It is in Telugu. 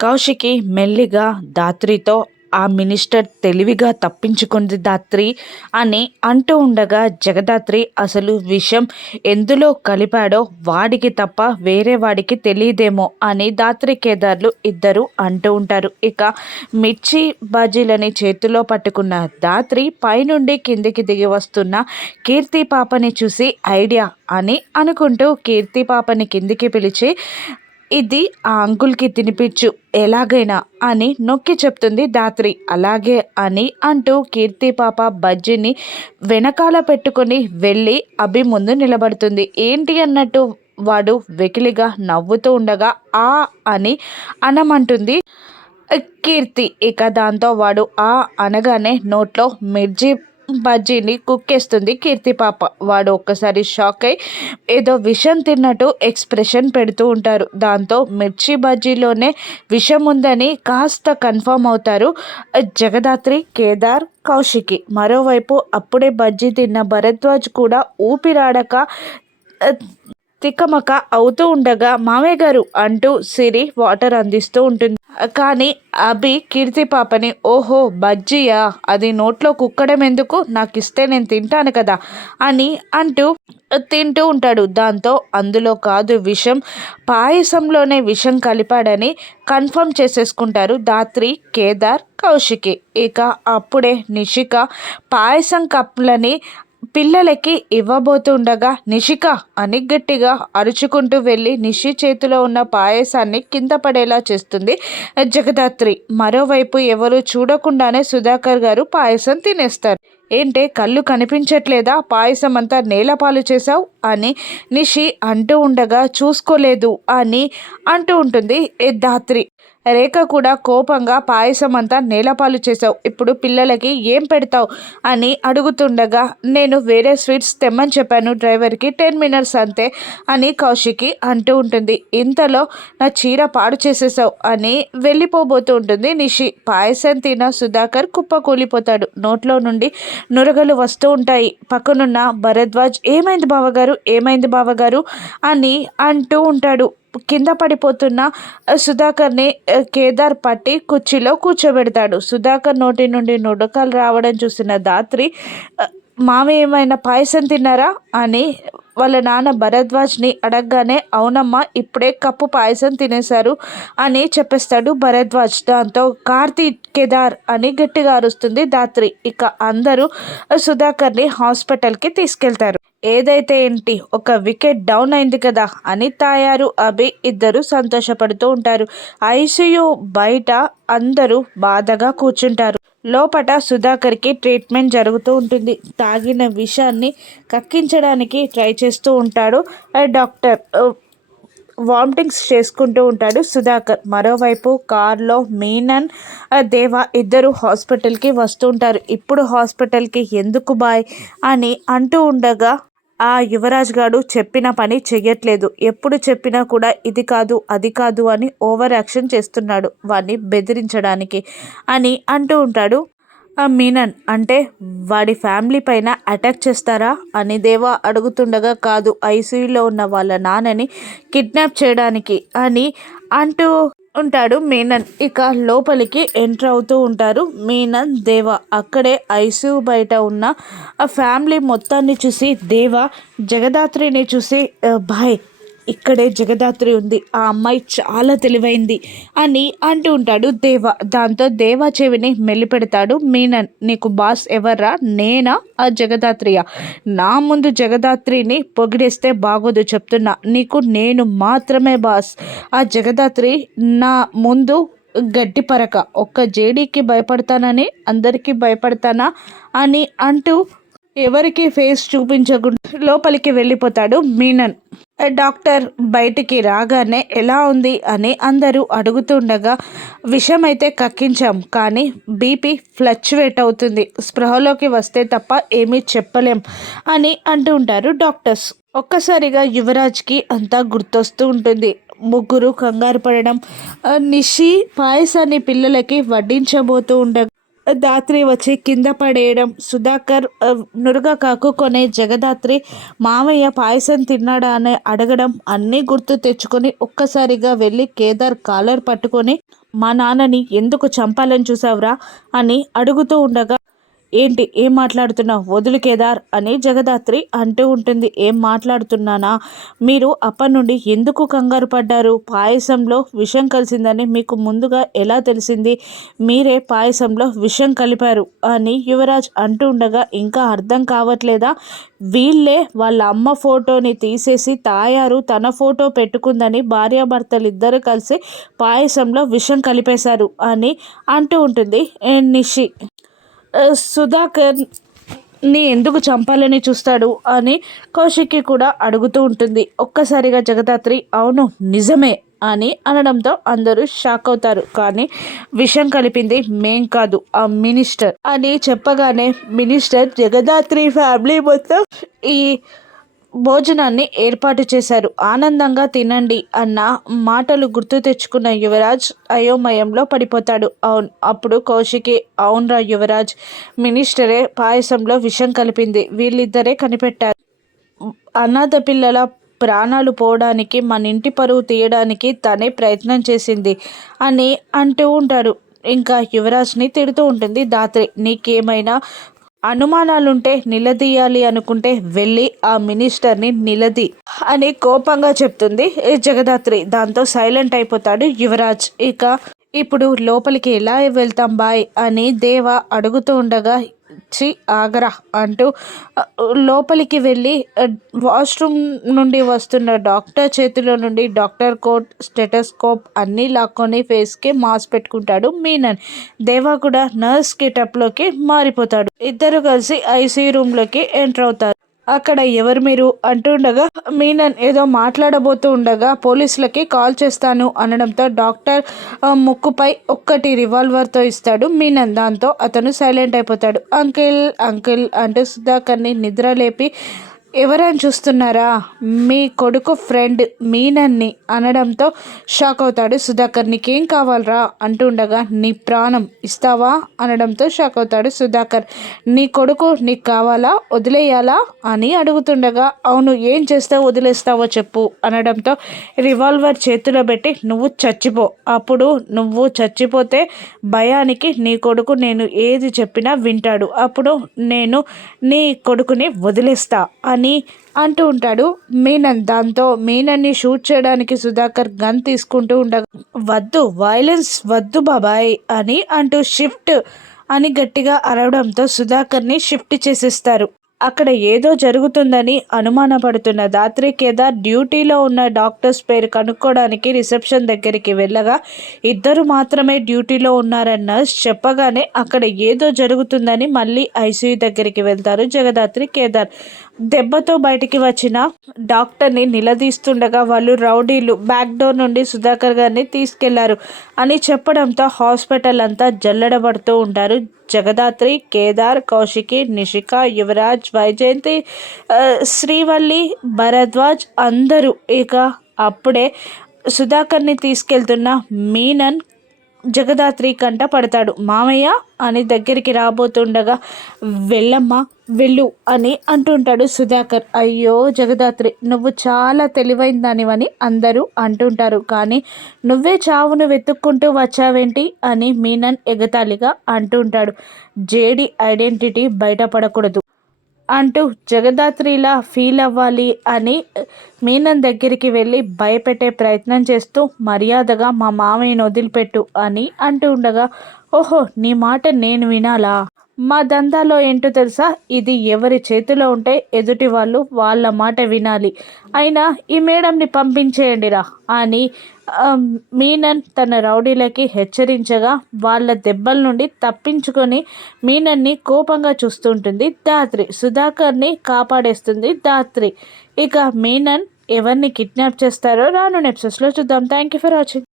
కౌశికి మెల్లిగా ధాత్రితో ఆ మినిస్టర్ తెలివిగా తప్పించుకుంది ధాత్రి అని అంటూ ఉండగా జగదాత్రి అసలు విషయం ఎందులో కలిపాడో వాడికి తప్ప వేరే వాడికి తెలియదేమో అని ధాత్రి కేదార్లు ఇద్దరు అంటూ ఉంటారు. ఇక మిర్చి బజ్జీలని చేతిలో పట్టుకున్న ధాత్రి పైనుండి కిందికి దిగి వస్తున్న కీర్తి పాపని చూసి ఐడియా అని అనుకుంటూ కీర్తి పాపని కిందికి పిలిచి ఇది ఆ అంకుల్కి తినిపించు ఎలాగైనా అని నొక్కి చెప్తుంది ధాత్రి. అలాగే అని అంటూ కీర్తి పాప బజ్జీని వెనకాల పెట్టుకొని వెళ్ళి అభి ముందు నిలబడుతుంది. ఏంటి అన్నట్టు వాడు వెకిలిగా నవ్వుతూ ఉండగా ఆ అని అనమంటుంది కీర్తి. ఇక దాంతో వాడు ఆ అనగానే నోట్లో మిర్చి బజ్జీని కుక్కేస్తుంది కీర్తి పాప. వాడు ఒక్కసారి షాక్ అయి ఏదో విషం తిన్నట్టు ఎక్స్ప్రెషన్ పెడుతూ ఉంటారు. దాంతో మిర్చి బజ్జీలోనే విషం ఉందని కాస్త కన్ఫర్మ్ అవుతారు జగదాత్రి, కేదార్, కౌశికి. మరోవైపు అప్పుడే బజ్జీ తిన్న భరద్వాజ్ కూడా ఊపిరాడక తిక్కమక అవుతూ ఉండగా మామయ్య గారు అంటూ సిరి వాటర్ అందిస్తూ ఉంటుంది. కానీ అభి కీర్తి పాపని ఓహో బజ్జీయా, అది నోట్లో కుక్కడం ఎందుకు, నాకు ఇస్తే నేను తింటాను కదా అని అంటూ తింటూ ఉంటాడు. దాంతో అందులో కాదు విషం, పాయసంలోనే విషం కలిపాడని కన్ఫర్మ్ చేసేసుకుంటారు ధాత్రి, కేదార్, కౌశికి. ఇక అప్పుడే నిషిక పాయసం కప్పులని పిల్లలకి ఇవ్వబోతుండగా నిషిక అని గట్టిగా అరుచుకుంటూ వెళ్ళి నిషి చేతిలో ఉన్న పాయసాన్ని కింద పడేలా చేస్తుంది జగదాత్రి. మరోవైపు ఎవరు చూడకుండానే సుధాకర్ గారు పాయసం తినేస్తారు. ఏంటే కళ్ళు కనిపించట్లేదా, పాయసం అంతా నేలపాలు చేశావు అని నిషి అంటూ ఉండగా చూసుకోలేదు అని అంటూ ఉంటుంది ధాత్రి. రేఖ కూడా కోపంగా పాయసం అంతా నేలపాలు చేసావు, ఇప్పుడు పిల్లలకి ఏం పెడతావు అని అడుగుతుండగా నేను వేరే స్వీట్స్ తెమ్మని చెప్పాను డ్రైవర్కి, 10 మినిట్స్ అంతే అని కౌశికి అంటూ ఉంటుంది. ఇంతలో నా చీర పాడు చేసేసావు అని వెళ్ళిపోబోతూ ఉంటుంది నిషి. పాయసం తిన సుధాకర్ కుప్పకూలిపోతాడు. నోట్లో నుండి నురగలు వస్తూ ఉంటాయి. పక్కనున్న భరద్వాజ్ ఏమైంది బావగారు, ఏమైంది బావగారు అని అంటూ ఉంటాడు. కింద పడిపోతున్న సుధాకర్ని కేదార్ పట్టి కుర్చీలో కూర్చోబెడతాడు. సుధాకర్ నోటి నుండి నుడకలు రావడం చూసిన ధాత్రి మామ ఏమైనా పాయసం తిన్నారా అని వాళ్ళ నాన్న భరద్వాజ్ని అడగగానే అవునమ్మా ఇప్పుడే కప్పు పాయసం తినేశారు అని చెప్పేస్తాడు భరద్వాజ్. దాంతో కార్తీక్, కేదార్ అని గట్టిగా అరుస్తుంది ధాత్రి. ఇక అందరూ సుధాకర్ని హాస్పిటల్కి తీసుకెళ్తారు. ఏదైతే ఏంటి ఒక వికెట్ డౌన్ అయింది కదా అని తాయారు, అభి ఇద్దరు సంతోషపడుతూ ఉంటారు. ఐసీయూ బయట అందరూ బాధగా కూర్చుంటారు. లోపట సుధాకర్కి ట్రీట్మెంట్ జరుగుతూ ఉంటుంది. తాగిన విషాన్ని కక్కించడానికి ట్రై చేస్తూ ఉంటాడు డాక్టర్. వామిటింగ్స్ చేసుకుంటూ ఉంటాడు సుధాకర్. మరోవైపు కార్లో మీనన్, దేవ ఇద్దరు హాస్పిటల్కి వస్తూ ఉంటారు. ఇప్పుడు హాస్పిటల్కి ఎందుకు బాయ్ అని అంటూ ఉండగా ఆ యువరాజ్ గారు చెప్పిన పని చెయ్యట్లేదు, ఎప్పుడు చెప్పినా కూడా ఇది కాదు అది కాదు అని ఓవర్ యాక్షన్ చేస్తున్నాడు వాడిని బెదిరించడానికి అని అంటూ ఉంటాడు మీనన్. అంటే వాడి ఫ్యామిలీ పైన అటాక్ చేస్తారా అని దేవా అడుగుతుండగా కాదు, ఐసీయూలో ఉన్న వాళ్ళ నాన్నని కిడ్నాప్ చేయడానికి అని అంటూ ఉంటాడు మీనన్. ఇక లోపలికి ఎంటర్ అవుతూ ఉంటారు మీనన్, దేవ. అక్కడే ఐసీయూ బయట ఉన్న ఆ ఫ్యామిలీ మొత్తాన్ని చూసి దేవ జగదాత్రిని చూసి బాయ్ ఇక్కడే జగదాత్రి ఉంది, ఆ అమ్మాయి చాలా తెలివైంది అని అంటూ ఉంటాడు దేవ. దాంతో దేవ చెవిని మెల్లిపెడతాడు మీనన్. నీకు బాస్ ఎవర్రా, నేనా ఆ జగదాత్రియా? నా ముందు జగదాత్రిని పొగిడేస్తే బాగోదు చెప్తున్నా, నీకు నేను మాత్రమే బాస్. ఆ జగదాత్రి నా ముందు గడ్డి పరక, ఒక్క జేడీకి భయపడతానని అందరికీ భయపడతానా అని అంటూ ఎవరికి ఫేస్ చూపించకుండా లోపలికి వెళ్ళిపోతాడు మీనన్. డాక్టర్ బయటికి రాగానే ఎలా ఉంది అని అందరూ అడుగుతుండగా విషమైతే కక్కించాం కానీ బీపీ ఫ్లక్చువేట్ అవుతుంది, స్పృహలోకి వస్తే తప్ప ఏమీ చెప్పలేం అని అంటూ ఉంటారు డాక్టర్స్. ఒక్కసారిగా యువరాజ్కి అంతా గుర్తొస్తూ ఉంటుంది. ముగ్గురు కంగారు పడడం, నిషి పాయసాన్ని పిల్లలకి వడ్డించబోతూ ఉండగా దాత్రి వచ్చి కింద పడేయడం, సుధాకర్ నురుగా కాకుకొనే జగదాత్రి మామయ్య పాయసం తిన్నాడా అని అడగడం అన్నీ గుర్తు తెచ్చుకొని ఒక్కసారిగా వెళ్ళి కేదార్ కాలర్ పట్టుకొని మా నాన్నని ఎందుకు చంపాలని చూసావురా అని అడుగుతూ ఉండగా, ఏంటి ఏం మాట్లాడుతున్నావు వదులు కేదార్ అని జగదాత్రి అంటూ ఉంటుంది. ఏం మాట్లాడుతున్నానా, మీరు అప్పటి నుండి ఎందుకు కంగారు పడ్డారు? పాయసంలో విషం కలిసిందని మీకు ముందుగా ఎలా తెలిసింది? మీరే పాయసంలో విషం కలిపారు అని యువరాజ్ అంటూ ఉండగా, ఇంకా అర్థం కావట్లేదా? వీళ్ళే వాళ్ళ అమ్మ ఫోటోని తీసేసి తాయారు తన ఫోటో పెట్టుకుందని భార్యాభర్తలు ఇద్దరు కలిసి పాయసంలో విషం కలిపేశారు అని అంటూ ఉంటుంది నిషి. సుధాకర్ని ఎందుకు చంపాలని చూస్తాడు అని కౌశిక్కి కూడా అడుగుతూ ఉంటుంది. ఒక్కసారిగా జగదాత్రి అవును నిజమే అని అనడంతో అందరూ షాక్ అవుతారు. కానీ విషం కలిపింది మేం కాదు, ఆ మినిస్టర్ అని చెప్పగానే మినిస్టర్ జగదాత్రి ఫ్యామిలీ మొత్తం ఈ భోజనాన్ని ఏర్పాటు చేశారు. ఆనందంగా తినండి అన్న మాటలు గుర్తు తెచ్చుకున్న యువరాజ్ అయోమయంలో పడిపోతాడు. అవును అప్పుడు కౌశికి, అవునరా యువరాజ్, మినిస్టరే పాయసంలో విషం కలిపింది, వీళ్ళిద్దరే కనిపెట్టారు. అనాథ పిల్లల ప్రాణాలు పోవడానికి, మన ఇంటి పరువు తీయడానికి తనే ప్రయత్నం చేసింది అని అంటూ ఉంటాడు. ఇంకా యువరాజ్ని తిడుతూ ఉంటుంది దాత్రి. నీకేమైనా అనుమానాలుంటే నిలదీయాలి అనుకుంటే వెళ్ళి ఆ మినిస్టర్ని నిలది అని కోపంగా చెప్తుంది జగదాత్రి. దాంతో సైలెంట్ అయిపోతాడు యువరాజ్. ఇక ఇప్పుడు లోపలికి ఎలా వెళ్తాం బాయ్ అని దేవ అడుగుతూ ఉండగా, చి ఆగరా అంటూ లోపలికి వెళ్ళి వాష్రూమ్ నుండి వస్తున్న డాక్టర్ చేతిలో నుండి డాక్టర్ కోట్, స్టెటస్కోప్ అన్నీ లాక్కొని ఫేస్కి మాస్క్ పెట్టుకుంటాడు మీనన్. దేవా కూడా నర్స్ గెటప్లోకి మారిపోతాడు. ఇద్దరు కలిసి ఐసీయూ రూమ్లోకి ఎంటర్ అవుతారు. అక్కడ ఎవరు మీరు అంటుండగా మీనన్ ఏదో మాట్లాడబోతూ ఉండగా పోలీసులకి కాల్ చేస్తాను అనడంతో డాక్టర్ ముక్కుపై ఒక్కటి రివాల్వర్తో ఇస్తాడు మీనన్. దాంతో అతను సైలెంట్ అయిపోతాడు. అంకిల్ అంకిల్ అంటూ సుధాకర్ని నిద్రలేపి, ఎవరని చూస్తున్నారా, మీ కొడుకు ఫ్రెండ్ మీనన్ని అనడంతో షాక్ అవుతాడు సుధాకర్. నీకేం కావాలరా అంటుండగా, నీ ప్రాణం ఇస్తావా అనడంతో షాక్ అవుతాడు సుధాకర్. నీ కొడుకు నీకు కావాలా వదిలేయాలా అని అడుగుతుండగా, అవును ఏం చేస్తావు వదిలేస్తావో చెప్పు అనడంతో రివాల్వర్ చేతిలో పెట్టి, నువ్వు చచ్చిపో, అప్పుడు నువ్వు చచ్చిపోతే భయానికి నీ కొడుకు నేను ఏది చెప్పినా వింటాడు, అప్పుడు నేను నీ కొడుకుని వదిలేస్తా అని అంటూ ఉంటాడు మీనన్. దాంతో మీనన్ని షూట్ చేయడానికి సుధాకర్ గన్ తీసుకుంటూ ఉండగా, వద్దు వైలెన్స్ వద్దు బాబాయ్ అని అంటూ షిఫ్ట్ అని గట్టిగా అరవడంతో సుధాకర్ని షిఫ్ట్ చేసేస్తారు. అక్కడ ఏదో జరుగుతుందని అనుమానపడుతున్న దాత్రి కేదార్ డ్యూటీలో ఉన్న డాక్టర్స్ పేరు కనుక్కోవడానికి రిసెప్షన్ దగ్గరికి వెళ్ళగా ఇద్దరు మాత్రమే డ్యూటీలో ఉన్నారన్న చెప్పగానే అక్కడ ఏదో జరుగుతుందని మళ్ళీ ఐసీయూ దగ్గరికి వెళ్తారు జగదాత్రి కేదార్. దెబ్బతో బయటికి వచ్చిన డాక్టర్ని నిలదీస్తుండగా వాళ్ళు రౌడీలు బ్యాక్ డోర్ నుండి సుధాకర్ గారిని తీసుకెళ్లారు అని చెప్పడంతో హాస్పిటల్ అంతా జల్లెడబడుతూ ఉంటారు జగదాత్రి, కేదార్, కౌశికి, నిషిక, యువరాజ్, వైజయంతి, శ్రీవల్లి, భరద్వాజ్ అందరూ. ఇక అప్పుడే సుధాకర్ని తీసుకెళ్తున్న మీనన్ జగదాత్రి కంట పడతాడు. మామయ్య అని దగ్గరికి రాబోతుండగా, వెళ్ళమ్మా వెళ్ళు అని అంటుంటాడు సుధాకర్. అయ్యో జగదాత్రి, నువ్వు చాలా తెలివైన దానివని అందరూ అంటుంటారు, కానీ నువ్వే చావును వెతుక్కుంటూ వచ్చావేంటి అని మీనన్ ఎగతాళిగా అంటుంటాడు. జేడి ఐడెంటిటీ బయటపడకూడదు అంటూ జగదాత్రిలా ఫీల్ అవ్వాలి అని మీనన్ దగ్గరికి వెళ్ళి భయపెట్టే ప్రయత్నం చేస్తూ మర్యాదగా మా మామయ్యను వదిలిపెట్టు అని అంటూ ఉండగా, ఓహో నీ మాట నేను వినాలా, మా దందాలో ఏంటో తెలుసా, ఇది ఎవరి చేతిలో ఉంటే ఎదుటి వాళ్ళు వాళ్ళ మాట వినాలి, అయినా ఈ మేడంని పంపించేయండిరా అని మీనన్ తన రౌడీలకి హెచ్చరించగా వాళ్ళ దెబ్బల నుండి తప్పించుకొని మీనన్ని కోపంగా చూస్తుంటుంది దాత్రి. సుధాకర్ని కాపాడేస్తుంది దాత్రి. ఇక మీనన్ ఎవరిని కిడ్నాప్ చేస్తారో రాను ఎపిసోడ్స్లో చూద్దాం. Thank you for watching.